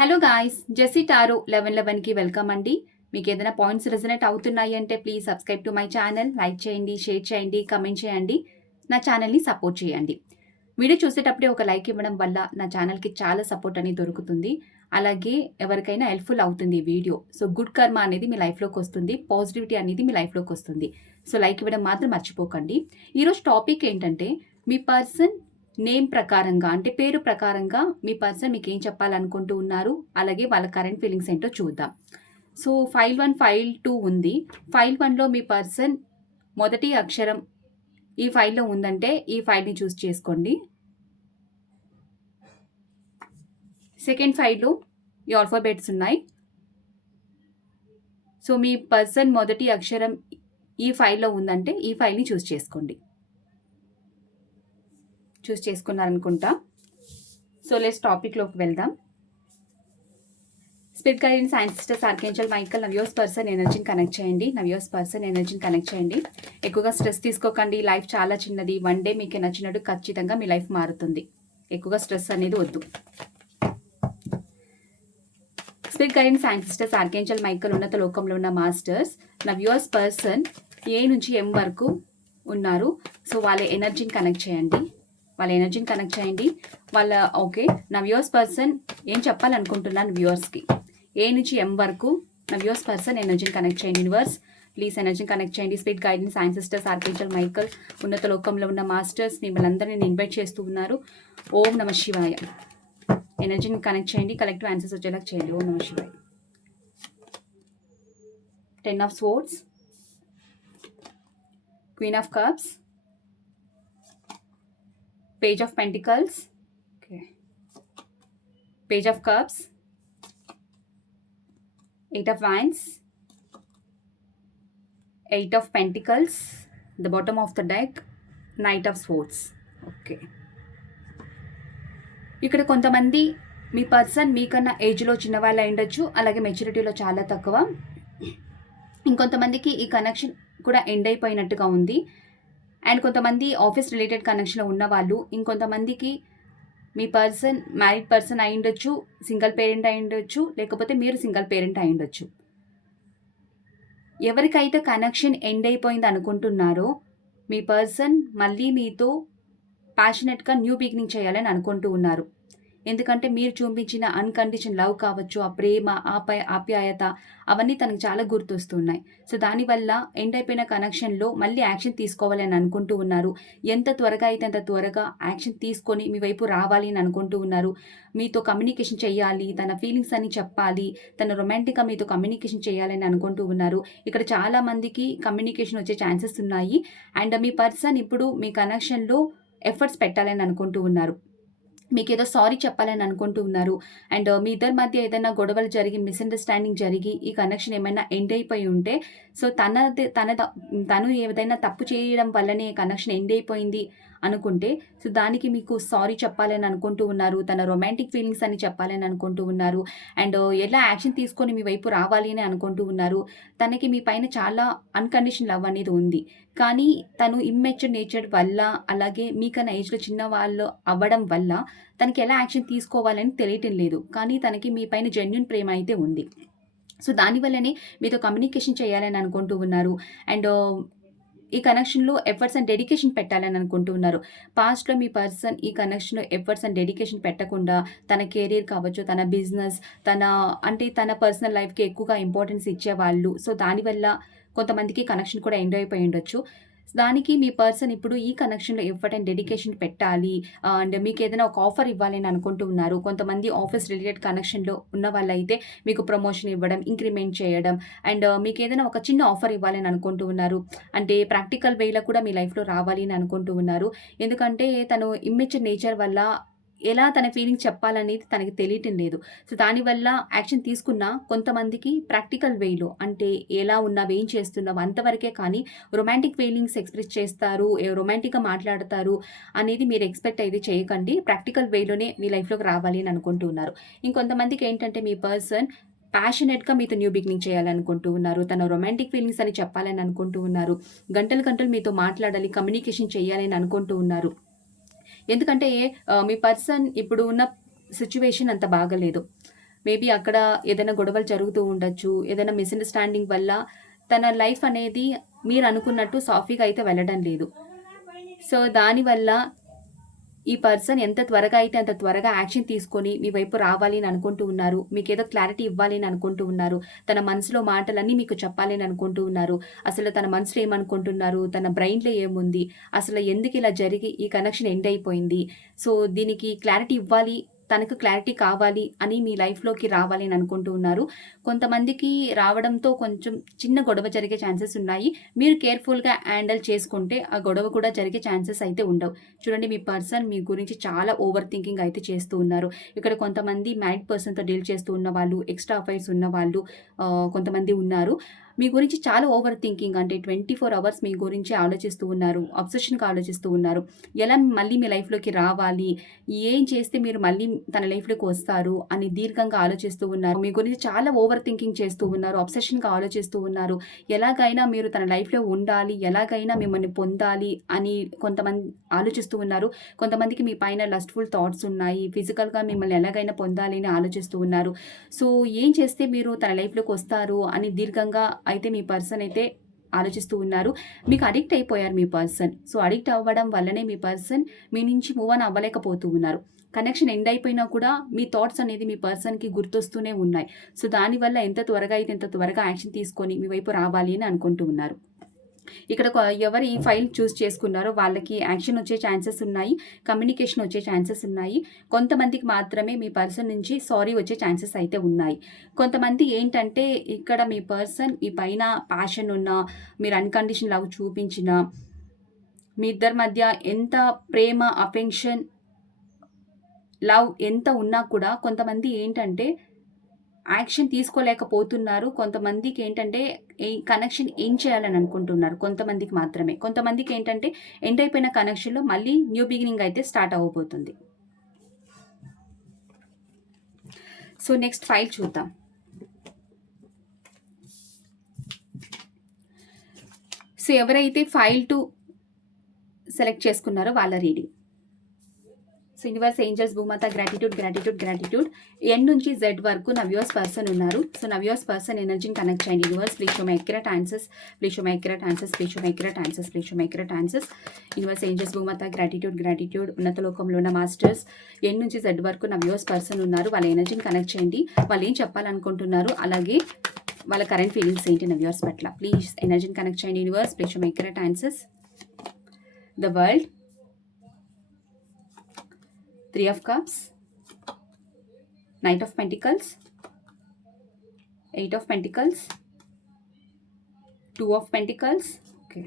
Hello guys, Jessie tarot 1111కి welcome అండి. మీకు ఏదైనా పాయింట్స్ రెజనేట్ అవుతున్నాయి అంటే please subscribe to my channel, like చేయండి, షేర్ చేయండి, కమెంట్ చేయండి, నా ఛానల్ని సపోర్ట్ చేయండి. వీడియో చూసేటప్పుడే ఒక లైక్ ఇవ్వడం వల్ల నా ఛానల్కి చాలా సపోర్ట్ అనేది దొరుకుతుంది. అలాగే ఎవరికైనా హెల్ప్ఫుల్ అవుతుంది ఈ వీడియో. సో గుడ్ కర్మ అనేది మీ లైఫ్లోకి వస్తుంది, పాజిటివిటీ అనేది మీ లైఫ్లోకి వస్తుంది. సో లైక్ ఇవ్వడం మాత్రం మర్చిపోకండి. ఈరోజు టాపిక్ ఏంటంటే మీ పర్సన్ నేమ్ ప్రకారంగా అంటే పేరు ప్రకారంగా మీ పర్సన్ మీకు ఏం చెప్పాలనుకుంటూ ఉన్నారు, అలాగే వాళ్ళ కరెంట్ ఫీలింగ్స్ ఏంటో చూద్దాం. సో ఫైల్ 1 ఫైల్ 2 ఉంది. ఫైల్ 1లో మీ పర్సన్ మొదటి అక్షరం ఈ ఫైల్లో ఉందంటే ఈ ఫైల్ని చూస్ చేసుకోండి. సెకండ్ ఫైల్లో ఈ ఆల్ఫాబెట్స్ ఉన్నాయి. సో మీ పర్సన్ మొదటి అక్షరం ఈ ఫైల్లో ఉందంటే ఈ ఫైల్ని చూస్ చేసుకోండి. చూస్ చేసుకున్నారనుకుంటా. సో లెట్స్ టాపిక్లోకి వెళ్దాం. Spirit guidance, ancestors, archangel Michael, నవ్యోస్ పర్సన్ ఎనర్జీని కనెక్ట్ చేయండి. నవ్యోస్ పర్సన్ ఎనర్జీని కనెక్ట్ చేయండి. ఎక్కువగా స్ట్రెస్ తీసుకోకండి. లైఫ్ చాలా చిన్నది. వన్ డే మీకు నచ్చినట్టు ఖచ్చితంగా మీ లైఫ్ మారుతుంది. ఎక్కువగా స్ట్రెస్ అనేది వద్దు. Spirit guidance, ancestors, archangel Michael, ఉన్నత లోకంలో ఉన్న మాస్టర్స్, నవ్యోస్ పర్సన్ ఏ నుంచి ఎం వరకు ఉన్నారు. సో వాళ్ళ ఎనర్జీని కనెక్ట్ చేయండి. ఓకే, నా వ్యూవర్స్ పర్సన్ ఏం చెప్పాలనుకుంటున్నాను వ్యూవర్స్కి. ఏ నుంచి ఎం వరకు నా వ్యూవర్స్ పర్సన్ ఎనర్జీని కనెక్ట్ చేయండి. యూనివర్స్ ప్లీజ్ ఎనర్జీని కనెక్ట్ చేయండి. Spirit guidance, ancestors, archangel Michael, ఉన్నత లోకంలో ఉన్న మాస్టర్స్ మిమ్మల్ని అందరినీ ఇన్వైట్ చేస్తూ ఉన్నారు. ఓం నమ శివాయ. ఎనర్జీని కనెక్ట్ చేయండి. కలెక్టివ్ ఆన్సర్స్ వచ్చేలా చేయండి. ఓం నమ శివాయ. 10 of swords, queen of cups, Page of Pentacles, okay. Page of Cups, 8 of Wands, 8 of Pentacles, the bottom of the deck, Knight of Swords. Okay. ఇక్కడ కొంతమంది మీ పర్సన్ మీకన్నా ఏజ్లో చిన్నవాళ్ళు అయి ఉండొచ్చు, అలాగే మెచ్యూరిటీలో చాలా తక్కువ. ఇంకొంతమందికి ఈ కనెక్షన్ కూడా ఎండ్ అయిపోయినట్టుగా ఉంది. అండ్ కొంతమంది ఆఫీస్ రిలేటెడ్ కనెక్షన్లో ఉన్నవాళ్ళు, ఇంకొంతమందికి మీ పర్సన్ మ్యారీడ్ పర్సన్ అయి ఉండొచ్చు, సింగిల్ పేరెంట్ అయి ఉండొచ్చు, లేకపోతే మీరు సింగిల్ పేరెంట్ అయి ఉండొచ్చు. ఎవరికైతే కనెక్షన్ ఎండ్ అయిపోయింది అనుకుంటున్నారో మీ పర్సన్ మళ్ళీ మీతో ప్యాషనెట్గా న్యూ బిగినింగ్ చేయాలని అనుకుంటూ ఉన్నారు. ఎందుకంటే మీరు చూపించిన అన్కండిషన్ లవ్ కావచ్చు, ఆ ప్రేమ, ఆప్యాయత అవన్నీ తనకు చాలా గుర్తొస్తున్నాయి. సో దానివల్ల ఎండ్ అయిపోయిన కనెక్షన్లో మళ్ళీ యాక్షన్ తీసుకోవాలని అనుకుంటూ ఉన్నారు. ఎంత త్వరగా అయితే అంత త్వరగా యాక్షన్ తీసుకొని మీ వైపు రావాలి అని అనుకుంటూ ఉన్నారు. మీతో కమ్యూనికేషన్ చేయాలి, తన ఫీలింగ్స్ అని చెప్పాలి, తన రొమాంటిక్గా మీతో కమ్యూనికేషన్ చేయాలని అనుకుంటూ ఉన్నారు. ఇక్కడ చాలా మందికి కమ్యూనికేషన్ వచ్చే ఛాన్సెస్ ఉన్నాయి. అండ్ మీ పర్సన్ ఇప్పుడు మీ కనెక్షన్లో ఎఫర్ట్స్ పెట్టాలని అనుకుంటూ ఉన్నారు. మీకు ఏదో సారీ చెప్పాలని అనుకుంటూ ఉన్నారు. అండ్ మీ ఇద్దరి మధ్య ఏదైనా గొడవలు జరిగి, మిస్అండర్స్టాండింగ్ జరిగి ఈ కనెక్షన్ ఏమైనా ఎండ్ అయిపోయి ఉంటే, సో తను ఏదైనా తప్పు చేయడం వల్లనే కనెక్షన్ ఎండ్ అయిపోయింది అనుకుంటే, సో దానికి మీకు సారీ చెప్పాలని అనుకుంటూ ఉన్నారు. తన రొమాంటిక్ ఫీలింగ్స్ అని చెప్పాలని అనుకుంటూ ఉన్నారు. అండ్ ఎలా యాక్షన్ తీసుకొని మీ వైపు రావాలి అని అనుకుంటూ ఉన్నారు. తనకి మీ పైన చాలా అన్కండిషన్ లవ్ అనేది ఉంది. కానీ తను ఇమ్మెచ్యూర్ నేచర్ వల్ల, అలాగే మీకన్నా ఏజ్లో చిన్న వాళ్ళు అవ్వడం వల్ల తనకి ఎలా యాక్షన్ తీసుకోవాలని తెలియటం లేదు. కానీ తనకి మీ పైన జెన్యూన్ ప్రేమ అయితే ఉంది. సో దానివల్లనే మీతో కమ్యూనికేషన్ చేయాలని అనుకుంటూ ఉన్నారు. అండ్ ఈ కనెక్షన్లో ఎఫర్ట్స్ అండ్ డెడికేషన్ పెట్టాలని అనుకుంటూ ఉన్నారు. పాస్ట్లో మీ పర్సన్ ఈ కనెక్షన్లో ఎఫర్ట్స్ అండ్ డెడికేషన్ పెట్టకుండా తన కెరీర్ కావచ్చు, తన బిజినెస్, తన పర్సనల్ లైఫ్కి ఎక్కువగా ఇంపార్టెన్స్ ఇచ్చేవాళ్ళు. సో దానివల్ల కొంతమందికి కనెక్షన్ కూడా ఎండ్ అయిపోయి ఉండొచ్చు. దానికి మీ పర్సన్ ఇప్పుడు ఈ కనెక్షన్లో ఎఫర్ట్ అండ్ డెడికేషన్ పెట్టాలి. అండ్ మీకు ఏదైనా ఒక ఆఫర్ ఇవ్వాలి అని అనుకుంటూ ఉన్నారు. కొంతమంది ఆఫీస్ రిలేటెడ్ కనెక్షన్లో ఉన్న వాళ్ళైతే మీకు ప్రమోషన్ ఇవ్వడం, ఇంక్రిమెంట్ చేయడం, అండ్ మీకు ఏదైనా ఒక చిన్న ఆఫర్ ఇవ్వాలి అని అనుకుంటూ ఉన్నారు. అంటే ప్రాక్టికల్ వేలో కూడా మీ లైఫ్లో రావాలి అని అనుకుంటూ ఉన్నారు. ఎందుకంటే తను ఇమ్మెచ్యూర్ నేచర్ వల్ల ఎలా తన ఫీలింగ్స్ చెప్పాలనేది తనకి తెలియటం లేదు. సో దానివల్ల యాక్షన్ తీసుకున్నా కొంతమందికి ప్రాక్టికల్ వేలో, అంటే ఎలా ఉన్నావు, ఏం చేస్తున్నావు అంతవరకే, కానీ రొమాంటిక్ ఫీలింగ్స్ ఎక్స్ప్రెస్ చేస్తారు, రొమాంటిక్గా మాట్లాడతారు అనేది మీరు ఎక్స్పెక్ట్ అయితే చేయకండి. ప్రాక్టికల్ వేలోనే మీ లైఫ్లోకి రావాలి అని అనుకుంటూ ఉన్నారు. ఇంకొంతమందికి ఏంటంటే మీ పర్సన్ ప్యాషనెట్గా మీతో న్యూ బిగినింగ్ చేయాలనుకుంటూ ఉన్నారు. తన రొమాంటిక్ ఫీలింగ్స్ అని చెప్పాలని అనుకుంటూ ఉన్నారు. గంటలు మీతో మాట్లాడాలి, కమ్యూనికేషన్ చేయాలని అనుకుంటూ ఉన్నారు. ఎందుకంటే మీ పర్సన్ ఇప్పుడు ఉన్న సిచ్యువేషన్ అంత బాగలేదు. మేబీ అక్కడ ఏదైనా గొడవలు జరుగుతూ ఉండొచ్చు. ఏదైనా మిస్‌అండర్‌స్టాండింగ్ వల్ల తన లైఫ్ అనేది మీరనుకున్నట్టు సాఫీగా అయితే వెళ్ళడం లేదు. సో, దానివల్ల ఈ పర్సన్ ఎంత త్వరగా అయితే అంత త్వరగా యాక్షన్ తీసుకొని మీ వైపు రావాలి అని అనుకుంటూ ఉన్నారు. మీకేదో క్లారిటీ ఇవ్వాలి అని అనుకుంటూ ఉన్నారు. తన మనసులో మాటలన్నీ మీకు చెప్పాలి అని అనుకుంటూ ఉన్నారు. అసలు తన మనసులో ఏమనుకుంటున్నారు? తన బ్రెయిన్‌లో ఏముంది? అసలు ఎందుకిలా జరిగి ఈ కనెక్షన్ ఎండ్ అయిపోయింది? సో, దీనికి క్లారిటీ ఇవ్వాలి. తనకు క్లారిటీ కావాలి అని మీ లైఫ్‌లోకి రావాలి అని అనుకుంటూ ఉన్నారు. కొంతమందికి రావడంతో కొంచెం చిన్న గొడవ జరిగే ఛాన్సెస్ ఉన్నాయి. మీరు కేర్‌ఫుల్‌గా హ్యాండిల్ చేసుకుంటే ఆ గొడవ కూడా జరిగే ఛాన్సెస్ అయితే ఉండవు. చూడండి, మీ పర్సన్ మీ గురించి చాలా ఓవర్ థింకింగ్ అయితే చేస్తూ ఉన్నారు. ఇక్కడ కొంతమంది మ్యారీడ్ పర్సన్‌తో డీల్ చేస్తూ ఉన్నవాళ్ళు, ఎక్స్‌ట్రా అఫైర్స్ ఉన్నవాళ్ళు కొంతమంది ఉన్నారు. మీ గురించి చాలా ఓవర్ థింకింగ్ అంటే 24 అవర్స్ మీ గురించి ఆలోచిస్తూ ఉన్నారు. అబ్సెషన్‌గా ఆలోచిస్తూ ఉన్నారు. ఎలా మళ్ళీ మీ లైఫ్‌లోకి రావాలి? ఏం చేస్తే మీరు మళ్ళీ తన లైఫ్‌లోకి వస్తారు అని దీర్ఘంగా ఆలోచిస్తూ ఉన్నారు. మీ గురించి చాలా ఓవర్ థింకింగ్ చేస్తూ ఉన్నారు. అబ్సెషన్‌గా ఆలోచిస్తూ ఉన్నారు. ఎలాగైనా మీరు తన లైఫ్‌లో ఉండాలి, ఎలాగైనా మిమ్మల్ని పొందాలి అని కొంతమంది ఆలోచిస్తూ ఉన్నారు. కొంతమందికి మీ పైన లస్ట్‌ఫుల్ థాట్స్ ఉన్నాయి. ఫిజికల్‌గా మిమ్మల్ని ఎలాగైనా పొందాలి అని ఆలోచిస్తూ ఉన్నారు. సో, ఏం చేస్తే మీరు తన లైఫ్‌లోకి వస్తారు అని దీర్ఘంగా అయితే మీ పర్సన్ అయితే ఆలోచిస్తూ ఉన్నారు. మీకు అడిక్ట్ అయిపోయారు మీ పర్సన్. సో, అడిక్ట్ అవ్వడం వల్లనే మీ పర్సన్ మీ నుంచి మూవ్ ఆన్ అవ్వలేకపోతూ ఉన్నారు. కనెక్షన్ ఎండ్ అయిపోయినా కూడా మీ థాట్స్ అనేది మీ పర్సన్‌కి గుర్తొస్తూనే ఉన్నాయి. సో, దానివల్ల ఎంత త్వరగా అయితే ఎంత త్వరగా యాక్షన్ తీసుకొని మీ వైపు రావాలి అని అనుకుంటూ ఉన్నారు. ఇక్కడ ఎవరు ఈ ఫైల్ చూస్ చేసుకున్నారో వాళ్ళకి యాక్షన్ వచ్చే ఛాన్సెస్ ఉన్నాయి. కమ్యూనికేషన్ వచ్చే ఛాన్సెస్ ఉన్నాయి. కొంతమందికి మాత్రమే మీ పర్సన్ నుంచి సారీ వచ్చే ఛాన్సెస్ అయితే ఉన్నాయి. కొంతమంది ఏంటంటే ఇక్కడ మీ పర్సన్ మీ పైన ప్యాషన్ ఉన్నా, మీరు అన్‌కండిషనల్ లవ్ చూపించినా, మీ ఇద్దరి మధ్య ఎంత ప్రేమ, అఫెక్షన్, లవ్ ఎంత ఉన్నా కూడా కొంతమంది ఏంటంటే యాక్షన్ తీసుకోలేకపోతున్నారు. కొంతమందికేంటంటే ఈ కనెక్షన్ ఏం చేయాలని అనుకుంటున్నారు. కొంతమందికి మాత్రమే. కొంతమందికేంటంటే ఎండ్ అయిపోయిన కనెక్షన్‌లో మళ్ళీ న్యూ బిగినింగ్ అయితే స్టార్ట్ అవ్వబోతుంది. సో, నెక్స్ట్ ఫైల్ చూద్దాం. సో, ఎవరైతే ఫైల్ 2 సెలెక్ట్ చేసుకున్నారో వాళ్ళ రీడింగ్. సో, యూనివర్స్, ఏంజెల్స్, భూమాత, గ్రాటిట్యూడ్, గ్రాటిట్యూడ్, గ్రాటిట్యూడ్. ఎన్ నుంచి జెడ్ వరకు నా వ్యూవర్స్ పర్సన్ ఉన్నారు. సో, నా వ్యూవర్స్ పర్సన్ ఎనర్జీని కనెక్ట్ చేయండి. Universe, please show my accurate answers, please show my accurate answers, please show my accurate answers, please show my accurate answers. Universe, angels, భూమాత, gratitude, gratitude. ఉన్నత లోకంలో ఉన్న masters ఎన్ నుంచి Z వరకు నా వ్యూవర్స్ పర్సన్ ఉన్నారు. వాళ్ళ ఎనర్జీని కనెక్ట్ చేయండి. వాళ్ళు ఏం చెప్పాలనుకుంటున్నారు, అలాగే వాళ్ళ కరెంట్ ఫీలింగ్స్ ఏంటి నా వ్యూవర్స్ పట్ల. ప్లీజ్ ఎనర్జీని కనెక్ట్ చేయండి. Universe, please show my accurate answers. The world, 3 of Cups, Knight of Pentacles, 8 of Pentacles, 2 of Pentacles, okay,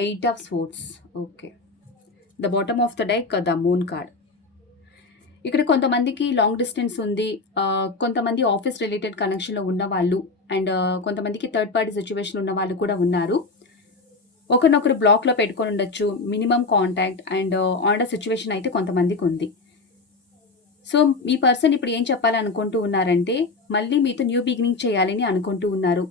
8 of Swords, okay. The bottom of the deck, the Moon card. ఇక్కడ కొంతమందికి long distance ఉంది. కొంతమంది office related కనెక్షన్‌లో ఉన్నవాళ్ళు and కొంతమందికి third party situation ఉన్న వాళ్ళు కూడా ఉన్నారు. ఒకరినొకరు బ్లాక్‌లో పెట్టుకొని ఉండొచ్చు. Minimum contact and on the situation అయితే కొంతమందికి ఉంది. సో, మీ పర్సన్ ఇప్పుడు ఏం చెప్పాలనుకుంటూ ఉన్నారంటే, మళ్ళీ మీతో న్యూ బిగినింగ్ చేయాలని అనుకుంటూ ఉన్నారు.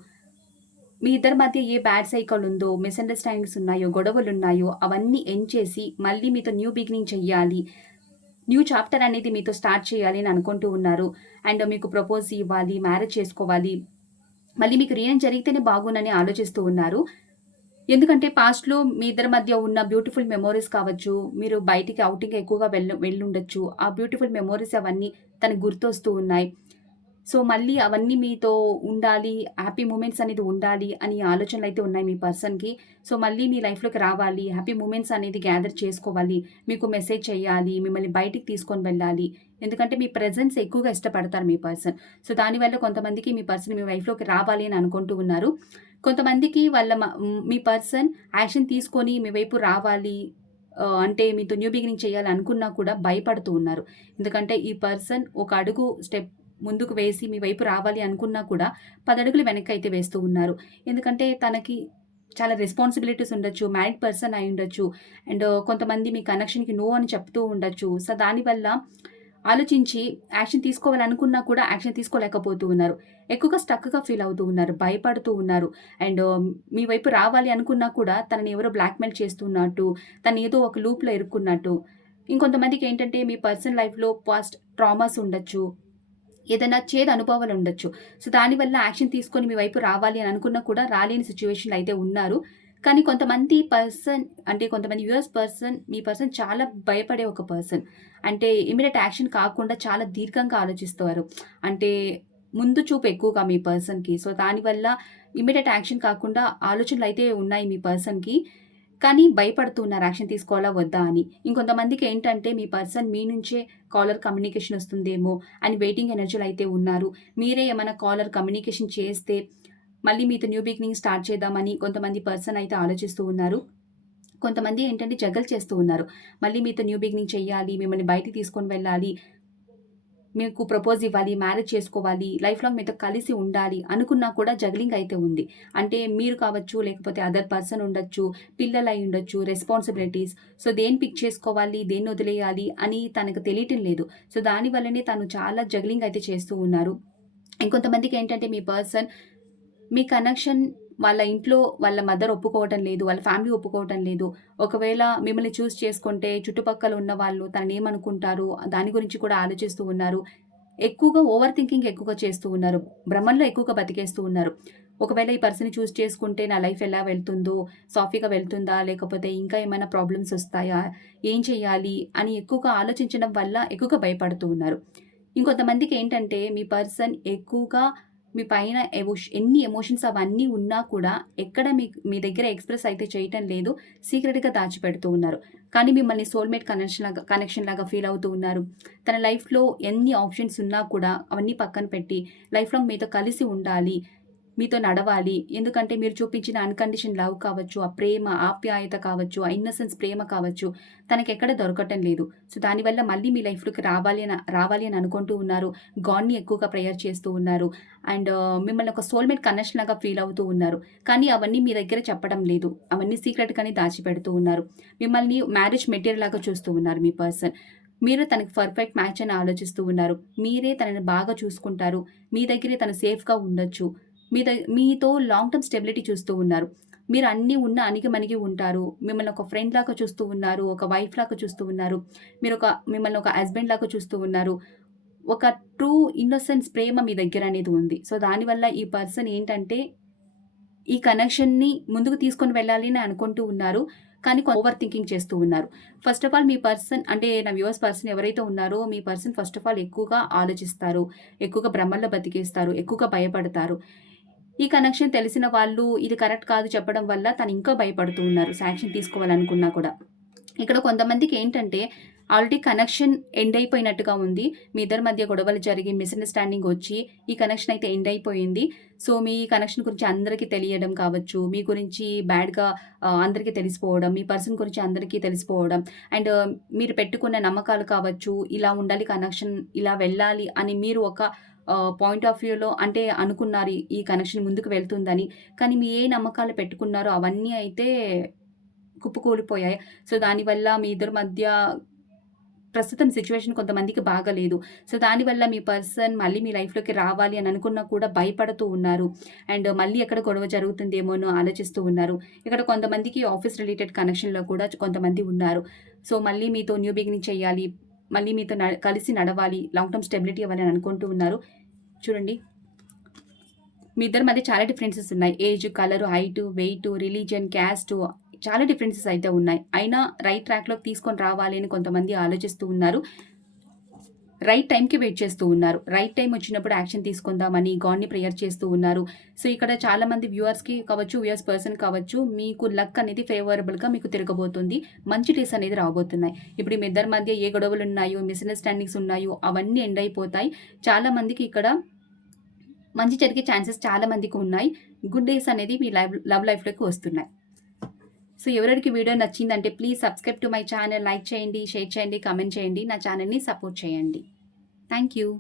మీ ఇద్దరి మధ్య ఏ బ్యాడ్ సైకిల్ ఉందో, మిస్‌అండర్‌స్టాండింగ్స్ ఉన్నాయో, గొడవలున్నాయో అవన్నీ ఎండ్ చేసి మళ్ళీ మీతో న్యూ బిగినింగ్ చెయ్యాలి. న్యూ చాప్టర్ అనేది మీతో స్టార్ట్ చేయాలి అని అనుకుంటూ ఉన్నారు. అండ్ మీకు ప్రపోజ్ ఇవ్వాలి, మ్యారేజ్ చేసుకోవాలి. మళ్ళీ మీకు రీయూనియన్ జరిగితేనే బాగుండని ఆలోచిస్తూ ఉన్నారు. ఎందుకంటే పాస్ట్‌లో మీ ఇద్దరి మధ్య ఉన్న బ్యూటిఫుల్ మెమోరీస్ కావచ్చు, మీరు బయటికి ఔటింగ్ ఎక్కువగా వెళ్ళుండొచ్చు. ఆ బ్యూటిఫుల్ మెమోరీస్ అవన్నీ తనకు గుర్తొస్తూ ఉన్నాయి. సో, మళ్ళీ అవన్నీ మీతో ఉండాలి, హ్యాపీ మూమెంట్స్ అనేది ఉండాలి అని ఆలోచనలైతే ఉన్నాయి మీ పర్సన్‌కి. సో, మళ్ళీ మీ లైఫ్‌లోకి రావాలి, హ్యాపీ మూమెంట్స్ అనేది గ్యాదర్ చేసుకోవాలి, మీకు మెసేజ్ చేయాలి, మిమ్మల్ని బయటికి తీసుకొని వెళ్ళాలి. ఎందుకంటే మీ ప్రెజెన్స్ ఎక్కువగా ఇష్టపడతారు మీ పర్సన్. సో, దానివల్ల కొంతమందికి మీ పర్సన్ మీ లైఫ్‌లోకి రావాలి అని అనుకుంటూ ఉన్నారు. కొంతమందికి మీ పర్సన్ యాక్షన్ తీసుకొని మీ వైపు రావాలి, అంటే మీతో న్యూ బిగినింగ్ చేయాలి అనుకున్నా కూడా భయపడుతూ ఉన్నారు. ఎందుకంటే ఈ పర్సన్ ఒక అడుగు స్టెప్ ముందుకు వేసి మీ వైపు రావాలి అనుకున్నా కూడా 10 అడుగులు వెనక్కైతే వేస్తూ ఉన్నారు. ఎందుకంటే తనకి చాలా రెస్పాన్సిబిలిటీస్ ఉండొచ్చు. మ్యారీడ్ పర్సన్ అయ్యుండొచ్చు. అండ్ కొంతమంది మీ కనెక్షన్‌కి నో అని చెప్తూ ఉండొచ్చు. సో, దానివల్ల ఆలోచించి యాక్షన్ తీసుకోవాలనుకున్నా కూడా యాక్షన్ తీసుకోలేకపోతూ ఉన్నారు. ఎక్కువగా స్టక్‌గా ఫీల్ అవుతూ ఉన్నారు. భయపడుతూ ఉన్నారు. అండ్ మీ వైపు రావాలి అనుకున్నా కూడా తనని ఎవరో బ్లాక్‌మెయిల్ చేస్తున్నట్టు, తను ఏదో ఒక లూప్‌లో ఇరుక్కున్నట్టు. ఇంకొంతమందికి ఏంటంటే మీ పర్సనల్ లైఫ్‌లో పాస్ట్ ట్రామాస్ ఉండొచ్చు. ఏదైనా చేదు అనుభవాలు ఉండొచ్చు. సో, దానివల్ల యాక్షన్ తీసుకొని మీ వైపు రావాలి అని అనుకున్నా కూడా రాలేని సిట్యుయేషన్‌లో అయితే ఉన్నారు. కానీ కొంతమంది పర్సన్ అంటే కొంతమంది మీ పర్సన్ చాలా భయపడే ఒక పర్సన్. అంటే ఇమ్మీడియేట్ యాక్షన్ కాకుండా చాలా దీర్ఘంగా ఆలోచిస్తారు. అంటే ముందు చూపు ఎక్కువగా మీ పర్సన్‌కి. సో, దానివల్ల ఇమ్మీడియేట్ యాక్షన్ కాకుండా ఆలోచనలయితే ఉన్నాయి మీ పర్సన్‌కి. కానీ భయపడుతూ ఉన్నారు యాక్షన్ తీసుకోవాలా? వద్దా? అని. ఇంకొంతమందికేంటంటే మీ పర్సన్ మీ నుంచే కాలర్ కమ్యూనికేషన్ ఒస్తుందేమో అని వెయిటింగ్ ఎనర్జీలో అయితే ఉన్నారు. మీరే ఏమైనా కాలర్ కమ్యూనికేషన్ చేస్తే మళ్ళీ మీతో న్యూ బిగినింగ్ స్టార్ట్ చేద్దామని కొంతమంది పర్సన్ అయితే ఆలోచిస్తూ ఉన్నారు. కొంతమంది ఏంటంటే జగల్ చేస్తూ ఉన్నారు. మళ్ళీ మీతో న్యూ బిగినింగ్ చెయ్యాలి, మిమ్మల్ని బయటికి తీసుకొని వెళ్ళాలి, మీకు ప్రపోజ్ ఇవ్వాలి, మ్యారేజ్ చేసుకోవాలి, లైఫ్ లాంగ్ మీతో కలిసి ఉండాలి అనుకున్నా కూడా జగ్లింగ్ అయితే ఉంది. అంటే మీరు కావచ్చు, లేకపోతే అదర్ పర్సన్ ఉండొచ్చు, పిల్లలై ఉండొచ్చు, రెస్పాన్సిబిలిటీస్. సో, దేన్ని పిక్ చేసుకోవాలి, దేన్ని వదిలేయాలి అని తనకు తెలియటం లేదు. సో, దాని వల్లనే తను చాలా జగ్లింగ్ అయితే చేస్తూ ఉన్నారు. ఇంకొంతమందికేంటంటే మీ పర్సన్ మీ కనెక్షన్ వాళ్ళ ఇంట్లో వాళ్ళ మదర్ ఒప్పుకోవటం లేదు. వాళ్ళ ఫ్యామిలీ ఒప్పుకోవటం లేదు. ఒకవేళ మిమ్మల్ని చూజ్ చేసుకుంటే చుట్టుపక్కల ఉన్న వాళ్ళు తననేమనుకుంటారు? దాని గురించి కూడా ఆలోచిస్తూ ఉన్నారు. ఎక్కువగా ఓవర్ థింకింగ్ ఎక్కువగా చేస్తూ ఉన్నారు. భ్రమల్లో ఎక్కువగా బతికేస్తూ ఉన్నారు. ఒకవేళ ఈ పర్సన్‌ని చూజ్ చేసుకుంటే నా లైఫ్ ఎలా వెళ్తుందో, సాఫీగా వెళ్తుందా? లేకపోతే ఇంకా ఏమైనా ప్రాబ్లమ్స్ ఒస్తాయా? ఏం చేయాలి? అని ఎక్కువగా ఆలోచించడం వల్ల ఎక్కువగా భయపడుతూ ఉన్నారు. ఇంకొంతమందికేంటంటే మీ పర్సన్ ఎక్కువగా మీ పైన ఎన్ని ఎమోషన్స్ అవన్నీ ఉన్నా కూడా ఎక్కడ మీ దగ్గర ఎక్స్‌ప్రెస్ అయితే చేయటం లేదు. సీక్రెట్‌గా దాచిపెడుతూ ఉన్నారు. కానీ మిమ్మల్ని సోల్‌మేట్ కనెక్షన్ లాగా ఫీల్ అవుతూ ఉన్నారు. తన లైఫ్‌లో ఎన్ని ఆప్షన్స్ ఉన్నా కూడా అవన్నీ పక్కన పెట్టి లైఫ్ లాంగ్ మీతో కలిసి ఉండాలి, మీతో నడవాలి. ఎందుకంటే మీరు చూపించిన అన్‌కండిషన్ లవ్ కావచ్చు, ఆ ప్రేమ, ఆప్యాయత కావచ్చు, ఆ ఇన్నోసెన్స్ ప్రేమ కావచ్చు, తనకెక్కడ దొరకటం లేదు. సో, దానివల్ల మళ్ళీ మీ లైఫ్‌లోకి రావాలి అని అనుకుంటూ ఉన్నారు. గాడ్‌ని ఎక్కువగా ప్రేయర్ చేస్తూ ఉన్నారు. అండ్ మిమ్మల్ని ఒక సోల్‌మేట్ కనెక్షన్ లాగా ఫీల్ అవుతూ ఉన్నారు. కానీ అవన్నీ మీ దగ్గర చెప్పడం లేదు. అవన్నీ సీక్రెట్‌గానే దాచిపెడుతూ ఉన్నారు. మిమ్మల్ని మ్యారేజ్ మెటీరియల్ లాగా చూస్తూ ఉన్నారు మీ పర్సన్. మీరు తనకి పర్ఫెక్ట్ మ్యాచ్ అని ఆలోచిస్తూ ఉన్నారు. మీరే తనని బాగా చూసుకుంటారు. మీ దగ్గరే తను సేఫ్‌గా ఉండొచ్చు. మీతో లాంగ్ టర్మ్ స్టెబిలిటీ చూస్తూ ఉన్నారు. మీరు అన్నీ ఉన్న అణిగిమణిగి ఉంటారు. మిమ్మల్ని ఒక ఫ్రెండ్ లాగా చూస్తూ ఉన్నారు. ఒక వైఫ్ లాగా చూస్తూ ఉన్నారు. మిమ్మల్ని ఒక హస్బెండ్ లాగా చూస్తూ ఉన్నారు. ఒక ట్రూ ఇన్నోసెన్స్ ప్రేమ మీ దగ్గర అనేది ఉంది. సో, దానివల్ల ఈ పర్సన్ ఏంటంటే ఈ కనెక్షన్‌ని ముందుకు తీసుకొని వెళ్ళాలి అని అనుకుంటూ ఉన్నారు. కానీ ఓవర్ థింకింగ్ చేస్తూ ఉన్నారు. First of all me person అంటే నా వ్యూవర్స్ పర్సన్ ఎవరైతే ఉన్నారో మీ పర్సన్ ఫస్ట్ ఆఫ్ ఆల్ ఎక్కువగా ఆలోచిస్తారు. ఎక్కువగా భ్రమల్లో బతికేస్తారు. ఎక్కువగా భయపడతారు. ఈ కనెక్షన్ తెలిసిన వాళ్ళు ఇది కరెక్ట్ కాదు చెప్పడం వల్ల తను ఇంకా భయపడుతూ ఉన్నారు. సాక్షన్ తీసుకోవాలనుకున్నా కూడా. ఇక్కడ కొంతమందికేంటంటే ఆల్రెడీ కనెక్షన్ ఎండ్ అయిపోయినట్టుగా ఉంది. మీ ఇద్దరి మధ్య గొడవలు జరిగి మిస్‌అండర్‌స్టాండింగ్ వచ్చి ఈ కనెక్షన్ అయితే ఎండ్ అయిపోయింది. సో, మీ కనెక్షన్ గురించి అందరికీ తెలియడం కావచ్చు, మీ గురించి బ్యాడ్‌గా అందరికీ తెలిసిపోవడం, మీ పర్సన్ గురించి అందరికీ తెలిసిపోవడం అండ్ మీరు పెట్టుకున్న నమ్మకాలు కావచ్చు, ఇలా ఉండాలి కనెక్షన్, ఇలా వెళ్ళాలి అని మీరు ఒక పాయింట్ ఆఫ్ వ్యూలో అంటే అనుకున్నారు ఈ కనెక్షన్ ముందుకు వెళ్తుందని. కానీ మీ ఏ నమ్మకాలు పెట్టుకున్నారో అవన్నీ అయితే కుప్పకూలిపోయాయి. సో, దానివల్ల మీ ఇద్దరి మధ్య ప్రస్తుతం సిట్యుయేషన్ కొంతమందికి బాగాలేదు. సో, దానివల్ల మీ పర్సన్ మళ్ళీ మీ లైఫ్‌లోకి రావాలి అని అనుకున్నా కూడా భయపడుతూ ఉన్నారు. అండ్ మళ్ళీ ఎక్కడ గొడవ జరుగుతుందేమోనో ఆలోచిస్తూ ఉన్నారు. ఇక్కడ కొంతమందికి ఆఫీస్ రిలేటెడ్ కనెక్షన్‌లో కూడా కొంతమంది ఉన్నారు. సో, మళ్ళీ మీతో న్యూ బిగినింగ్ చేయాలి. మళ్ళీ మీతో కలిసి నడవాలి. లాంగ్ టర్మ్ స్టెబిలిటీ అవ్వాలి అని అనుకుంటూ ఉన్నారు. చూడండి. మీ ఇద్దరి మధ్య చాలా డిఫరెన్సెస్ ఉన్నాయి. Age, colour, height, weight, religion, caste చాలా డిఫరెన్సెస్ అయితే ఉన్నాయి. అయినా రైట్ ట్రాక్‌లోకి తీసుకొని రావాలి అని కొంతమంది ఆలోచిస్తూ ఉన్నారు. రైట్ టైమ్‌కి వెయిట్ చేస్తూ ఉన్నారు. రైట్ టైమ్ వచ్చినప్పుడు యాక్షన్ తీసుకుందామని గాడ్‌ని ప్రేయర్ చేస్తూ ఉన్నారు. సో, ఇక్కడ చాలామంది వ్యూవర్స్‌కి కావచ్చు, వ్యూవర్స్ పర్సన్ కావచ్చు, మీకు లక్ అనేది ఫేవరబుల్‌గా మీకు తిరగబోతుంది. మంచి డేస్ అనేది రాబోతున్నాయి. ఇప్పుడు మీ ఇద్దరి మధ్య ఏ గొడవలున్నాయో, మిస్‌అండర్‌స్టాండింగ్స్ ఉన్నాయో అవన్నీ ఎండ్ అయిపోతాయి. చాలామందికి ఇక్కడ మంచి జరిగే ఛాన్సెస్ చాలా మందికి ఉన్నాయి. గుడ్ డేస్ అనేది మీ లవ్ లైఫ్‌లోకి వస్తున్నాయి. సో, ఎవరెవరికి వీడియో నచ్చిందంటే please subscribe to my channel. Like చేయండి, షేర్ చేయండి, కామెంట్ చేయండి. నా ఛానల్‌ని సపోర్ట్ చేయండి. Thank you.